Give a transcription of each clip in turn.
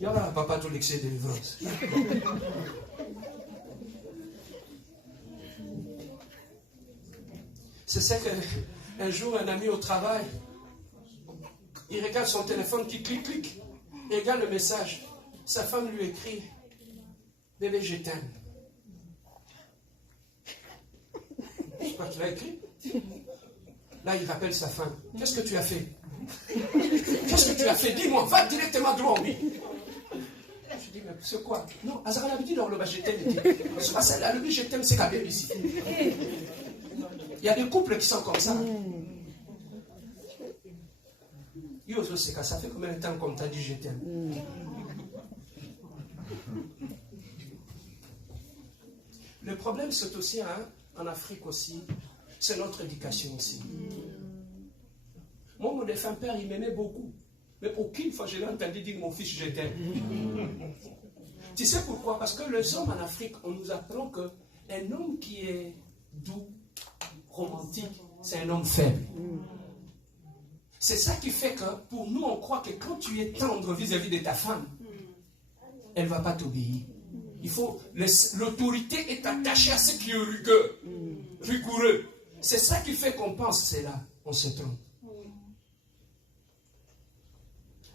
Il y aura papa tout l'excès de délivrance. C'est ça qu'un jour, un ami au travail, il regarde son téléphone qui clique, il regarde le message. Sa femme lui écrit, bébé, je t'aime. Je crois qu'il a écrit. Là, il rappelle sa femme. Qu'est-ce que tu as fait? Qu'est-ce que tu as fait? Dis-moi, va directement devant lui. Je dis, mais c'est quoi? Non, Azara l'a dit dans le bas, je t'aime. C'est pas celle-là, le je t'aime, c'est la bébé ici. Il y a des couples qui sont comme ça. Yozo, c'est que ça fait combien de temps qu'on t'a dit je t'aime? Le problème, c'est aussi, en Afrique aussi, c'est notre éducation aussi. Moi, mon défunt père, il m'aimait beaucoup. Mais aucune fois, je l'ai entendu dire mon fils, je t'aime. Tu sais pourquoi? Parce que les hommes en Afrique, on nous apprend qu'un homme qui est doux, romantique, c'est un homme faible. C'est ça qui fait que, pour nous, on croit que quand tu es tendre vis-à-vis de ta femme, elle ne va pas t'obéir. L'autorité est attachée à ce qui est rigoureux. C'est ça qui fait qu'on pense c'est là. On se trompe.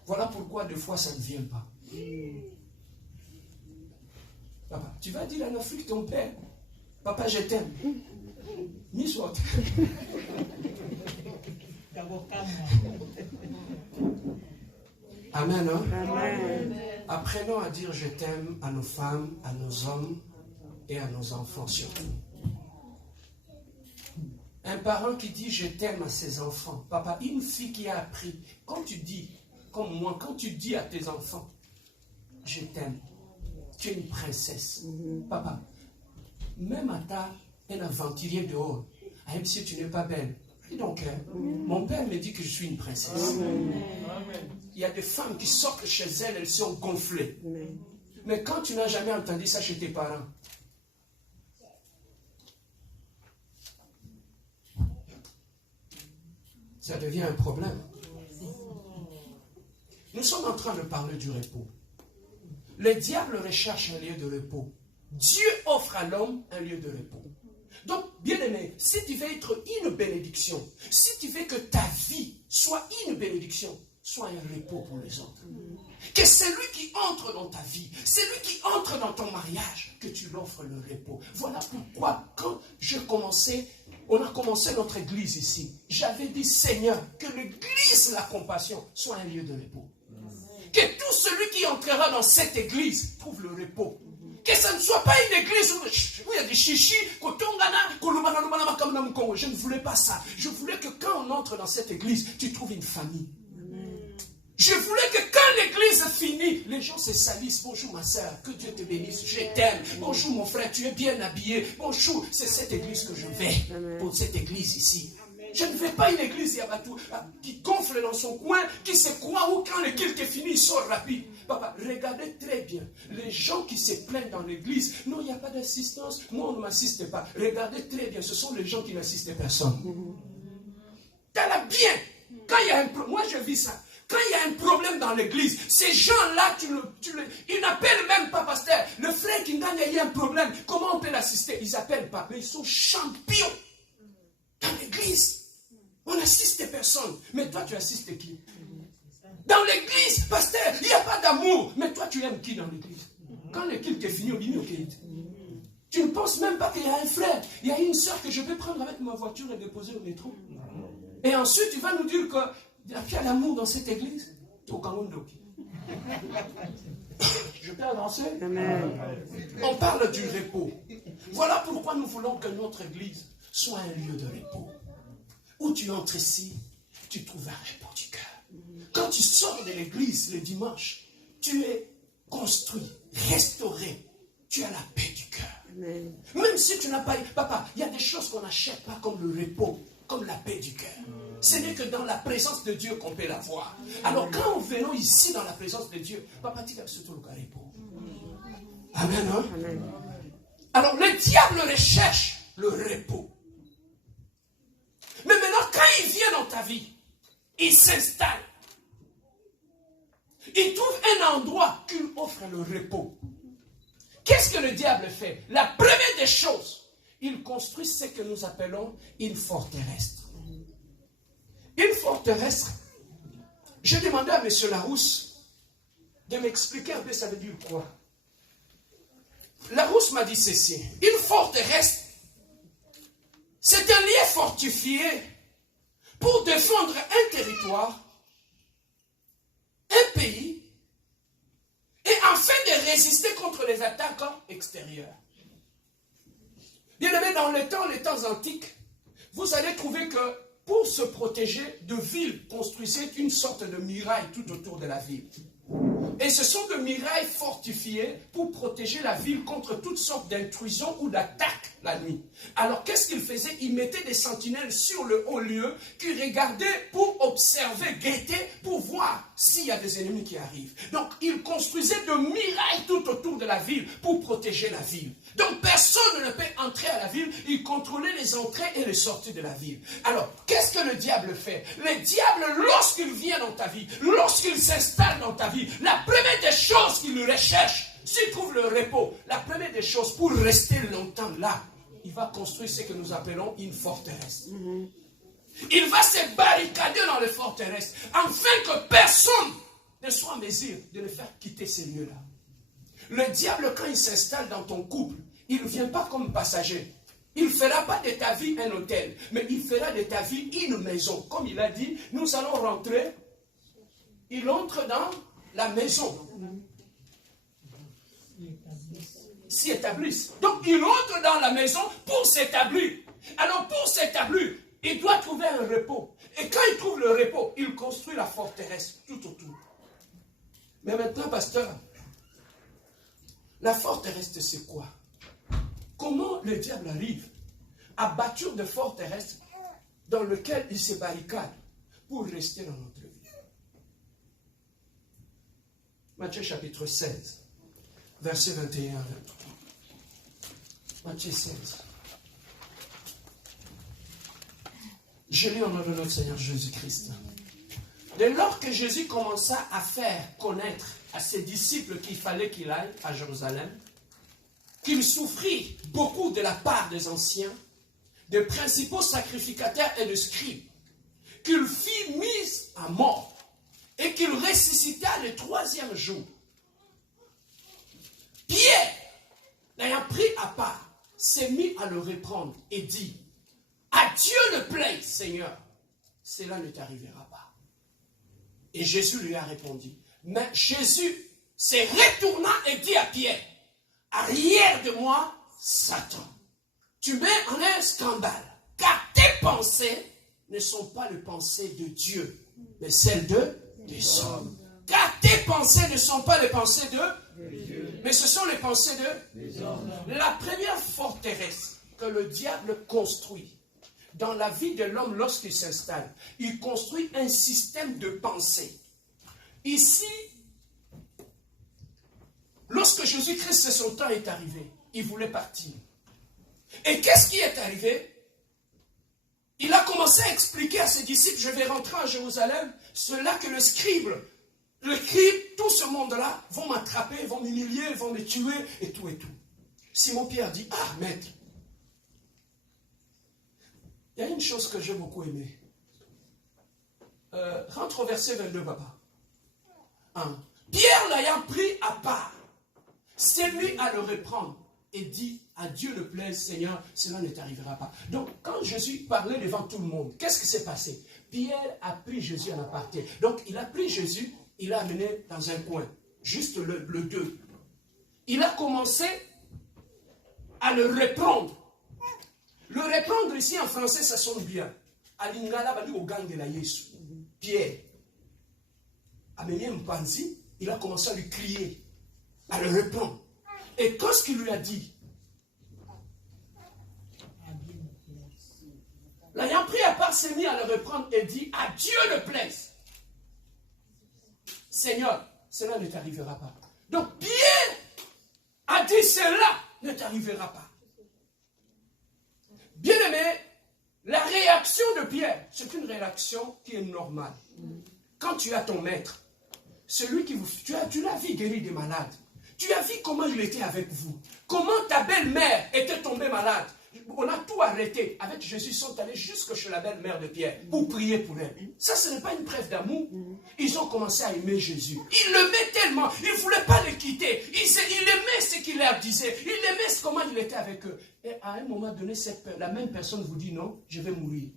Voilà pourquoi des fois ça ne vient pas. Papa, tu vas dire en Afrique ton père, papa je t'aime. Ni soit. Amen, hein? Amen. Apprenons à dire je t'aime à nos femmes, à nos hommes et à nos enfants surtout. Un parent qui dit je t'aime à ses enfants, papa, une fille qui a appris, quand tu dis, comme moi, quand tu dis à tes enfants, je t'aime, tu es une princesse. Papa, même à un aventurier dehors, même si tu n'es pas belle, et donc, mon père me dit que je suis une princesse. Amen. Il y a des femmes qui sortent chez elles, elles sont gonflées. Amen. Mais quand tu n'as jamais entendu ça chez tes parents, ça devient un problème. Nous sommes en train de parler du repos. Le diable recherche un lieu de repos. Dieu offre à l'homme un lieu de repos. Donc, bien-aimé, si tu veux être une bénédiction, si tu veux que ta vie soit une bénédiction, sois un repos pour les autres. Que celui qui entre dans ta vie, celui qui entre dans ton mariage, que tu l'offres le repos. Voilà pourquoi, quand on a commencé notre église ici, j'avais dit, Seigneur, que l'église, la compassion, soit un lieu de repos. Que tout celui qui entrera dans cette église trouve le repos. Que ce ne soit pas une église où il y a des chichis, je ne voulais pas ça. Je voulais que quand on entre dans cette église, tu trouves une famille. Je voulais que quand l'église finit, les gens se salissent. Bonjour ma soeur, que Dieu te bénisse, je t'aime. Bonjour mon frère, tu es bien habillé. Bonjour, c'est cette église que je vais. Pour cette église ici. Je ne veux pas une église Yabatou qui gonfle dans son coin, qui se croit où quand le culte est fini, il sort rapide. Papa, regardez très bien. Les gens qui se plaignent dans l'église, non, il n'y a pas d'assistance, moi on ne m'assiste pas. Regardez très bien, ce sont les gens qui n'assistent personne. T'as la bien. Quand il y a un problème, moi je vis ça. Quand il y a un problème dans l'église, ces gens-là, ils n'appellent même pas pasteur. Le frère qui gagne, il y a un problème. Comment on peut l'assister? Ils n'appellent pas, mais ils sont champions dans l'église. On assiste personne. Mais toi, tu assistes qui? Dans l'église, pasteur, il n'y a pas d'amour. Mais toi, tu aimes qui dans l'église? Quand le culte est fini, tu ne penses même pas qu'il y a un frère, il y a une soeur que je vais prendre avec ma voiture et déposer au métro. Et ensuite, tu vas nous dire qu'il y a l'amour dans cette église. Je peux avancer? On parle du repos. Voilà pourquoi nous voulons que notre église soit un lieu de repos. Où tu entres ici, tu trouves un repos du cœur. Quand tu sors de l'église le dimanche, tu es construit, restauré. Tu as la paix du cœur. Même si tu n'as pas... Papa, il y a des choses qu'on n'achète pas comme le repos, comme la paix du cœur. Ce n'est que dans la présence de Dieu qu'on peut la voir. Alors quand nous venons ici dans la présence de Dieu, papa, tu as surtout le repos. Amen, hein? Amen. Alors le diable recherche le repos. Mais maintenant, quand il vient dans ta vie, il s'installe. Il trouve un endroit qu'il offre le repos. Qu'est-ce que le diable fait? La première des choses, il construit ce que nous appelons une forteresse. Une forteresse. J'ai demandé à M. Larousse de m'expliquer un peu ça veut dire quoi. Larousse m'a dit ceci. Une forteresse, c'est un lieu fortifié pour défendre un territoire, un pays, et afin de résister contre les attaques extérieures. Bien aimé, dans les temps antiques, vous allez trouver que pour se protéger de villes, construisaient une sorte de muraille tout autour de la ville. Et ce sont des murailles fortifiées pour protéger la ville contre toutes sortes d'intrusions ou d'attaques la nuit. Alors qu'est-ce qu'ils faisaient? Ils mettaient des sentinelles sur le haut lieu qui regardaient pour observer, guetter, pour voir s'il y a des ennemis qui arrivent. Donc ils construisaient de murailles tout autour de la ville pour protéger la ville. Donc personne ne peut entrer à la ville, ils contrôlaient les entrées et les sorties de la ville. Alors qu'est-ce que le diable fait? Le diable, lorsqu'il vient dans ta vie, lorsqu'il s'installe dans ta vie, la première des choses qu'il recherche, s'il trouve le repos, la première des choses pour rester longtemps là, il va construire ce que nous appelons une forteresse. Il va se barricader dans les forteresses, afin que personne ne soit en mesure de le faire quitter ces lieux-là. Le diable, quand il s'installe dans ton couple, il ne vient pas comme passager. Il ne fera pas de ta vie un hôtel, mais il fera de ta vie une maison. Comme il a dit, nous allons rentrer. Il entre dans la maison. S'y établissent. Donc il entre dans la maison pour s'établir. Alors pour s'établir, il doit trouver un repos. Et quand il trouve le repos, il construit la forteresse tout autour. Mais maintenant, pasteur, la forteresse, c'est quoi? Comment le diable arrive à bâtir de forteresses dans lesquelles il se barricade pour rester dans notre vie? Matthieu chapitre 16, versets 21 à 23. Matthieu 16. Je lis au nom de notre Seigneur Jésus-Christ. Dès lors que Jésus commença à faire connaître à ses disciples qu'il fallait qu'il aille à Jérusalem, qu'il souffrit beaucoup de la part des anciens, des principaux sacrificateurs et des scribes, qu'il fut mis à mort et qu'il ressuscita le 3e jour. Pierre, l'ayant pris à part, s'est mis à le reprendre et dit: à Dieu le plaît, Seigneur, cela ne t'arrivera pas. Et Jésus lui a répondu. Mais Jésus se retourna et dit à Pierre: arrière de moi, Satan. Tu mets en un scandale, car tes pensées ne sont pas les pensées de Dieu, mais celles des hommes. Car tes pensées ne sont pas les pensées de Dieu, mais ce sont les pensées des hommes. La première forteresse que le diable construit dans la vie de l'homme lorsqu'il s'installe, il construit un système de pensée. Ici, lorsque Jésus-Christ, son temps est arrivé, il voulait partir. Et qu'est-ce qui est arrivé? Il a commencé à expliquer à ses disciples: je vais rentrer à Jérusalem, cela que le scribe, tout ce monde-là vont m'attraper, vont m'humilier, vont me tuer, et tout et tout. Simon-Pierre dit: ah, maître, il y a une chose que j'ai beaucoup aimée. Rentre au verset 22, papa. Pierre, l'ayant pris à part, s'est mis à le reprendre et dit: à Dieu le plaise, Seigneur, cela ne t'arrivera pas. Donc, quand Jésus parlait devant tout le monde, qu'est-ce qui s'est passé? Pierre a pris Jésus en aparté. Donc, il a pris Jésus, il l'a amené dans un coin, juste le 2. Il a commencé à le reprendre. Le reprendre ici en français, ça sonne bien. Alingala bali au gang de la Yesu. Pierre a mené un panzi, il a commencé à lui crier, à le reprendre. Et qu'est-ce qu'il lui a dit? L'ayant pris à part, s'est mis à le reprendre et dit: à Dieu le plaise, Seigneur, cela ne t'arrivera pas. Donc Pierre a dit: cela ne t'arrivera pas. Bien aimé, la réaction de Pierre, c'est une réaction qui est normale. Quand tu as ton maître, celui qui vous... Tu l'as vu guérir des malades. Tu as vu comment il était avec vous. Comment ta belle-mère était tombée malade. On a tout arrêté. Avec Jésus, ils sont allés jusque chez la belle-mère de Pierre pour prier pour elle. Ça, ce n'est pas une preuve d'amour. Ils ont commencé à aimer Jésus. Ils l'aimaient tellement. Ils ne voulaient pas le quitter. Ils aimaient ce qu'il leur disait. Ils aimaient comment il était avec eux. Et à un moment donné, la même personne vous dit non, je vais mourir.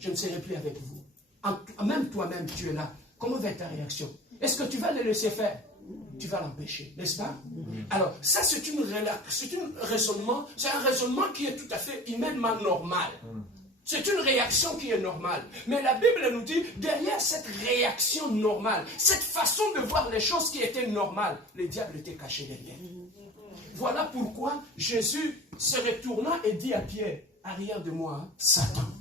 Je ne serai plus avec vous. Même toi-même, tu es là. Comment va être ta réaction? Est-ce que tu vas le laisser faire? Tu vas l'empêcher, n'est-ce pas? Alors, ça, c'est un raisonnement qui est tout à fait humainement normal. C'est une réaction qui est normale. Mais la Bible nous dit, derrière cette réaction normale, cette façon de voir les choses qui étaient normales, le diable était caché derrière. Voilà pourquoi Jésus se retourna et dit à Pierre, arrière de moi, Satan.